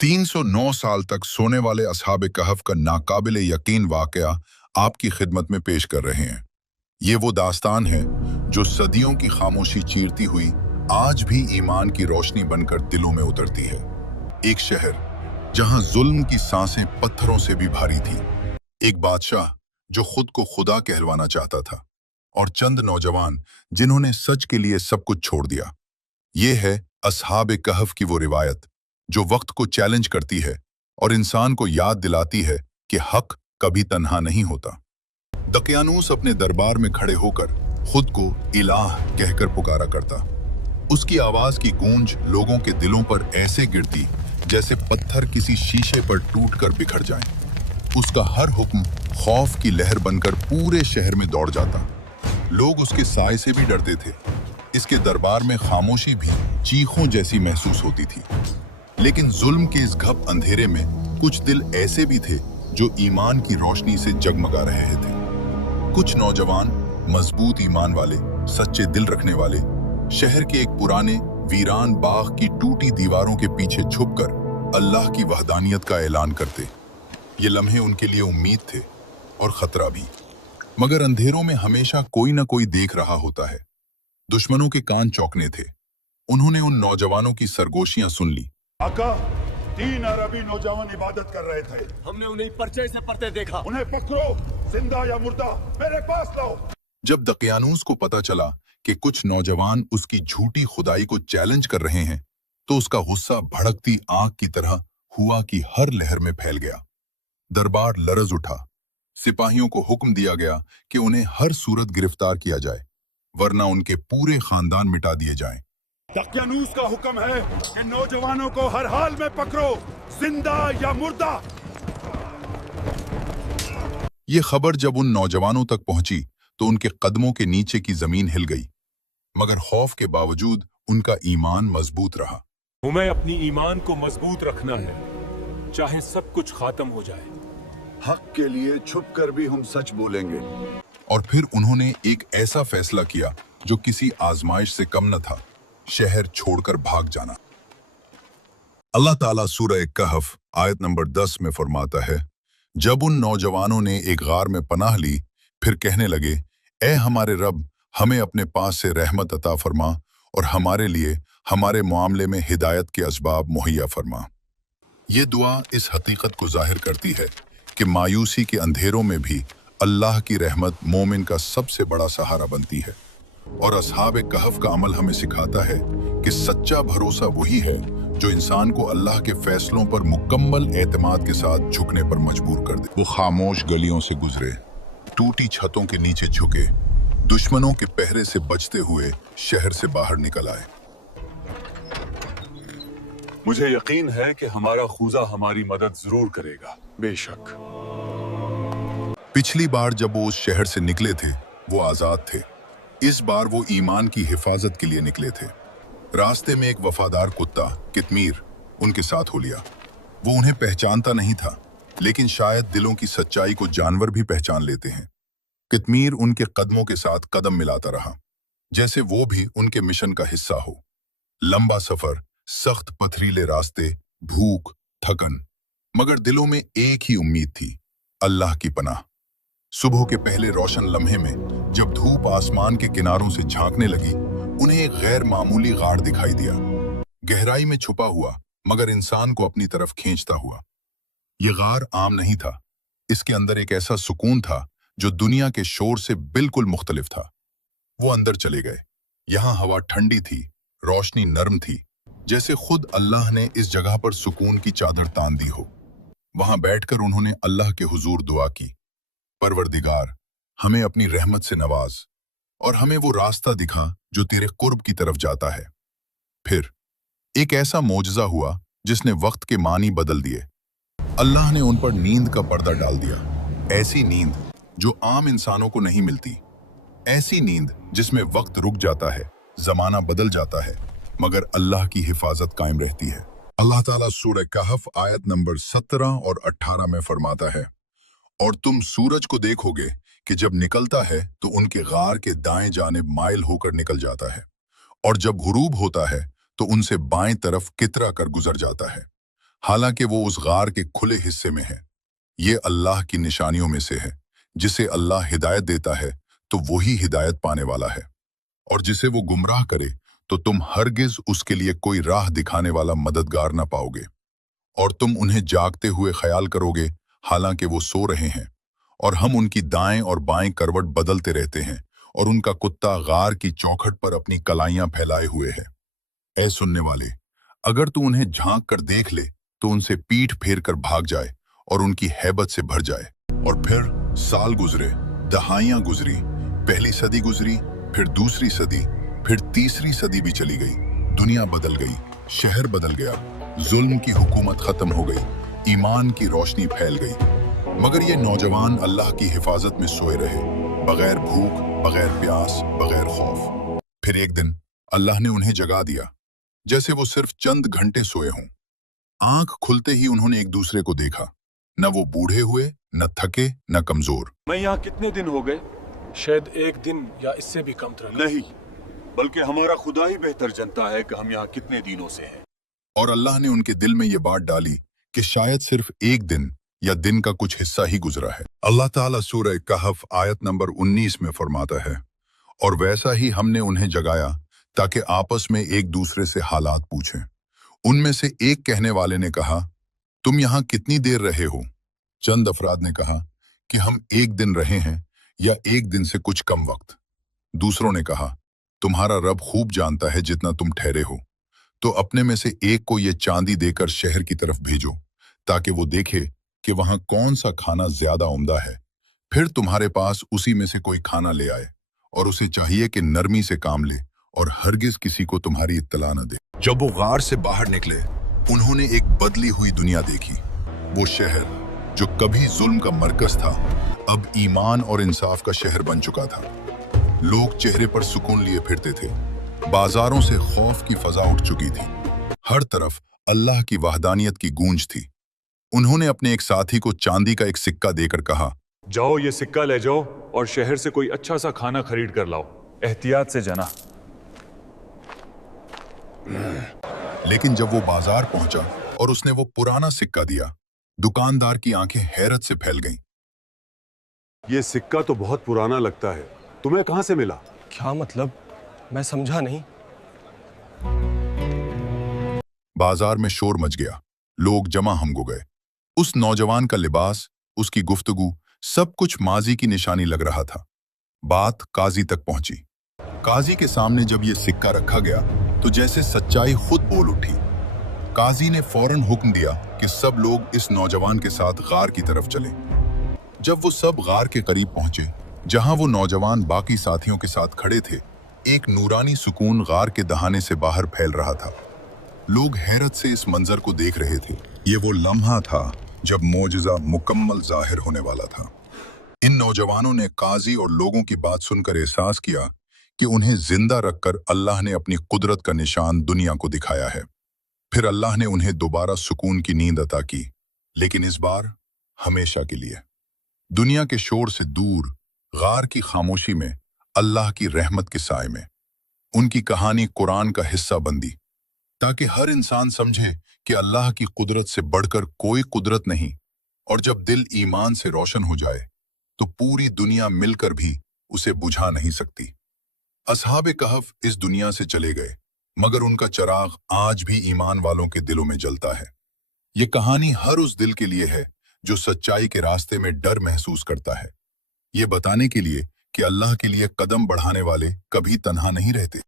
309 साल तक सोने वाले असहाब कहफ का नाकाबिले यकीन वाकया आपकी खिदमत में पेश कर रहे हैं। ये वो दास्तान है जो सदियों की खामोशी चीरती हुई आज भी ईमान की रोशनी बनकर दिलों में उतरती है। एक शहर जहां जुल्म की सांसें पत्थरों से भी भारी थी, एक बादशाह जो खुद को खुदा कहलवाना चाहता था, और चंद नौजवान जिन्होंने सच के लिए सब कुछ छोड़ दिया। ये है असहाब कहफ की वो रिवायत जो वक्त को चैलेंज करती है और इंसान को याद दिलाती है कि हक कभी तन्हा नहीं होता। दकियानूस अपने दरबार में खड़े होकर खुद को इलाह कहकर पुकारा करता। उसकी आवाज की गूंज लोगों के दिलों पर ऐसे गिरती जैसे पत्थर किसी शीशे पर टूटकर बिखर जाएं। उसका हर हुक्म खौफ की लहर बनकर पूरे शहर में दौड़ जाता। लोग उसके साए से भी डरते थे। इसके दरबार में खामोशी भी चीखों जैसी महसूस होती थी। लेकिन जुल्म के इस घप अंधेरे में कुछ दिल ऐसे भी थे जो ईमान की रोशनी से जगमगा रहे थे। कुछ नौजवान मजबूत ईमान वाले, सच्चे दिल रखने वाले, शहर के एक पुराने वीरान बाग की टूटी दीवारों के पीछे छुपकर अल्लाह की वहदानियत का ऐलान करते। ये लम्हे उनके लिए उम्मीद थे और खतरा भी। मगर अंधेरों में हमेशा कोई ना कोई देख रहा होता है। दुश्मनों के कान चौंकने थे। उन्होंने उन नौजवानों की सरगोशियां सुन ली। आका, 3 अरबी नौजवान इबादत कर रहे थे। हमने उन्हें पर्चे से पढ़ते देखा। उन्हें पकड़ो, जिंदा या मुर्दा, मेरे पास लाओ। जब दकियानूस को पता चला कि कुछ नौजवान उसकी झूठी खुदाई को चैलेंज कर रहे हैं, तो उसका गुस्सा भड़कती आग की तरह हुआ की हर लहर में फैल गया। दरबार लरज उठा। सिपाहियों को हुक्म दिया गया कि उन्हें हर सूरत गिरफ्तार किया जाए, वरना उनके पूरे खानदान मिटा दिए जाएं। दकियानूस का हुक्म है कि नौजवानों को हर हाल में पकड़ो, जिंदा या मुर्दा। ये खबर जब उन नौजवानों तक पहुंची तो उनके कदमों के नीचे की जमीन हिल गई, मगर खौफ के बावजूद उनका ईमान मजबूत रहा। हमें अपनी ईमान को मजबूत रखना है, चाहे सब कुछ खत्म हो जाए। हक के लिए छुप कर भी हम सच बोलेंगे। और फिर उन्होंने एक ऐसा फैसला किया जो किसी आजमाइश से कम न था, शहर छोड़कर भाग जाना। अल्लाह ताला सूरह कहफ आयत नंबर 10 में फरमाता है, जब उन नौजवानों ने एक गार में पनाह ली, फिर कहने लगे, ए हमारे रब, हमें अपने पास से रहमत अता फरमा और हमारे लिए हमारे मामले में हिदायत के असबाब मुहैया फरमा। ये दुआ इस हकीकत को जाहिर करती है कि मायूसी के अंधेरों में भी अल्लाह की रहमत मोमिन का सबसे बड़ा सहारा बनती है। और असहाब कहफ का अमल हमें सिखाता है कि सच्चा भरोसा वही है जो इंसान को अल्लाह के फैसलों पर मुकम्मल एतमाद के साथ झुकने पर मजबूर कर दे। वो खामोश गलियों से गुजरे, टूटी छतों के नीचे झुके, दुश्मनों के पहरे से बचते हुए शहर से बाहर निकल आए। मुझे यकीन है कि हमारा खुदा हमारी मदद जरूर करेगा। बेशक। पिछली बार जब वो उस शहर से निकले थे वो आजाद थे। इस बार वो ईमान की हिफाजत के लिए निकले थे। रास्ते में एक वफादार कुत्ता कितमीर उनके साथ हो लिया। वो उन्हें पहचानता नहीं था, लेकिन शायद दिलों की सच्चाई को जानवर भी पहचान लेते हैं। कितमीर उनके कदमों के साथ कदम मिलाता रहा, जैसे वो भी उनके मिशन का हिस्सा हो। लंबा सफर, सख्त पथरीले रास्ते, भूख, थकन, मगर दिलों में एक ही उम्मीद थी, अल्लाह की पनाह। सुबह के पहले रोशन लम्हे में जब धूप आसमान के किनारों से झांकने लगी, उन्हें एक गैर मामूली गाड़ दिखाई दिया, गहराई में छुपा हुआ मगर इंसान को अपनी तरफ खींचता हुआ। ये गार आम नहीं था। इसके अंदर एक ऐसा सुकून था जो दुनिया के शोर से बिल्कुल मुख्तलिफ था। वो अंदर चले गए। यहाँ हवा ठंडी थी, रोशनी नर्म थी, जैसे खुद अल्लाह ने इस जगह पर सुकून की चादर तान दी हो। वहां बैठकर उन्होंने अल्लाह के हुजूर दुआ की, परवरदिगार, हमें अपनी रहमत से नवाज और हमें वो रास्ता दिखा जो तेरे कुर्ब की तरफ जाता है। फिर एक ऐसा मोजज़ा हुआ जिसने वक्त के मानी बदल दिए। अल्लाह ने उन पर नींद का पर्दा डाल दिया, ऐसी नींद जो आम इंसानों को नहीं मिलती, ऐसी नींद जिसमें वक्त रुक जाता है, जमाना बदल जाता है, मगर अल्लाह की हिफाजत कायम रहती है। अल्लाह ताला सूरह कहफ आयत नंबर 17 और 18 में फरमाता है, और तुम सूरज को देखोगे कि जब निकलता है तो उनके गार के दाएं जानिब माइल होकर निकल जाता है, और जब गुरूब होता है तो उनसे बाएं तरफ कितरा कर गुजर जाता है। हालांकि वो उस गार के खुले हिस्से में है। ये अल्लाह की निशानियों में से है। जिसे अल्लाह हिदायत देता है तो वही हिदायत पाने वाला है, और जिसे वो गुमराह करे तो तुम हरगिज उसके लिए कोई राह दिखाने वाला मददगार ना पाओगे। और तुम उन्हें जागते हुए ख्याल करोगे हालांकि वो सो रहे हैं, और हम उनकी दाएं और बाएं करवट बदलते रहते हैं, और उनका कुत्ता गार की चौखट पर अपनी कलाइयां फैलाए हुए है। ऐ सुनने वाले, अगर तू उन्हें झांक कर देख ले तो उनसे पीठ फेर कर भाग जाए और उनकी हैबत से भर जाए। और फिर साल गुजरे, दहाइयां गुजरी, पहली सदी गुजरी, फिर दूसरी सदी, फिर तीसरी सदी भी चली गई। दुनिया बदल गई, शहर बदल गया, जुल्म की हुकूमत खत्म हो गई, ईमान की रोशनी फैल गई। मगर ये नौजवान अल्लाह की हिफाजत में सोए रहे, बगैर भूख, बगैर प्यास, बगैर खौफ। फिर एक दिन अल्लाह ने उन्हें जगा दिया, जैसे वो सिर्फ चंद घंटे सोए हों। आंख खुलते ही उन्होंने एक दूसरे को देखा। न वो बूढ़े हुए, न थके, न कमजोर। मैं यहाँ कितने दिन हो गए? शायद एक दिन या इससे भी कम तरह। नहीं, बल्कि हमारा खुदा ही बेहतर जानता है कि हम यहाँ कितने दिनों से हैं। और अल्लाह ने उनके दिल में ये बात डाली कि शायद सिर्फ एक दिन या दिन का कुछ हिस्सा ही गुजरा है। अल्लाह ताला सूरह कहफ आयत नंबर 19 में फरमाता है, और वैसा ही हमने उन्हें जगाया ताकि आपस में एक दूसरे से हालात पूछें। उनमें से एक कहने वाले ने कहा, तुम यहाँ कितनी देर रहे हो? चंद अफराद ने कहा कि हम एक दिन रहे हैं या एक दिन से कुछ कम वक्त। दूसरों ने कहा, तुम्हारा रब खूब जानता है जितना तुम ठहरे हो, तो अपने में से एक को ये चांदी देकर शहर की तरफ भेजो ताकि वो देखे कि वहां कौन सा खाना ज्यादा उम्दा है, फिर तुम्हारे पास उसी में से कोई खाना ले आए, और उसे चाहिए कि नरमी से काम ले और हरगिज किसी को तुम्हारी इत्तला न दे। जब वो गार से बाहर निकले, उन्होंने एक बदली हुई दुनिया देखी। वो शहर जो कभी जुल्म का मरकज था, अब ईमान और इंसाफ का शहर बन चुका था। लोग चेहरे पर सुकून लिए फिरते थे, बाजारों से खौफ की फजा उठ चुकी थी, हर तरफ अल्लाह की वहदानियत की गूंज थी। उन्होंने अपने एक साथी को चांदी का एक सिक्का देकर कहा, जाओ ये सिक्का ले जाओ और शहर से कोई अच्छा सा खाना खरीद कर लाओ, एहतियात से जाना। लेकिन जब वो बाजार पहुंचा और उसने वो पुराना सिक्का दिया, दुकानदार की आंखें हैरत से फैल गईं। ये सिक्का तो बहुत पुराना लगता है, तुम्हें कहाँ से मिला? क्या मतलब? मैं समझा नहीं। बाजार में शोर मच गया, लोग जमा हम हो गए। उस नौजवान का लिबास, उसकी गुफ्तगू, सब कुछ माजी की निशानी लग रहा था। बात काजी तक पहुंची। काजी के सामने जब ये सिक्का रखा गया तो जैसे सच्चाई खुद बोल उठी। काजी ने फौरन हुक्म दिया कि सब लोग इस नौजवान के साथ गार की तरफ चलें। जब वो सब गार के करीब पहुंचे, जहां वो नौजवान बाकी साथियों के साथ खड़े थे, एक नूरानी सुकून गार के दहाने से बाहर फैल रहा था। लोग हैरत से इस मंजर को देख रहे थे। ये वो लम्हा था जब मोजज़ा मुकम्मल जाहिर होने वाला था। इन नौजवानों ने काजी और लोगों की बात सुनकर एहसास किया कि उन्हें जिंदा रखकर अल्लाह ने अपनी कुदरत का निशान दुनिया को दिखाया है। फिर अल्लाह ने उन्हें दोबारा सुकून की नींद अता की, लेकिन इस बार हमेशा के लिए। दुनिया के शोर से दूर, गार की खामोशी में, अल्लाह की रहमत के साए में, उनकी कहानी कुरान का हिस्सा बंदी, ताकि हर इंसान समझे कि अल्लाह की कुदरत से बढ़कर कोई कुदरत नहीं। और जब दिल ईमान से रोशन हो जाए तो पूरी दुनिया मिलकर भी उसे बुझा नहीं सकती। असहाबे कहफ इस दुनिया से चले गए, मगर उनका चिराग आज भी ईमान वालों के दिलों में जलता है। ये कहानी हर उस दिल के लिए है जो सच्चाई के रास्ते में डर महसूस करता है। ये बताने के लिए कि अल्लाह के लिए कदम बढ़ाने वाले कभी तन्हा नहीं रहते।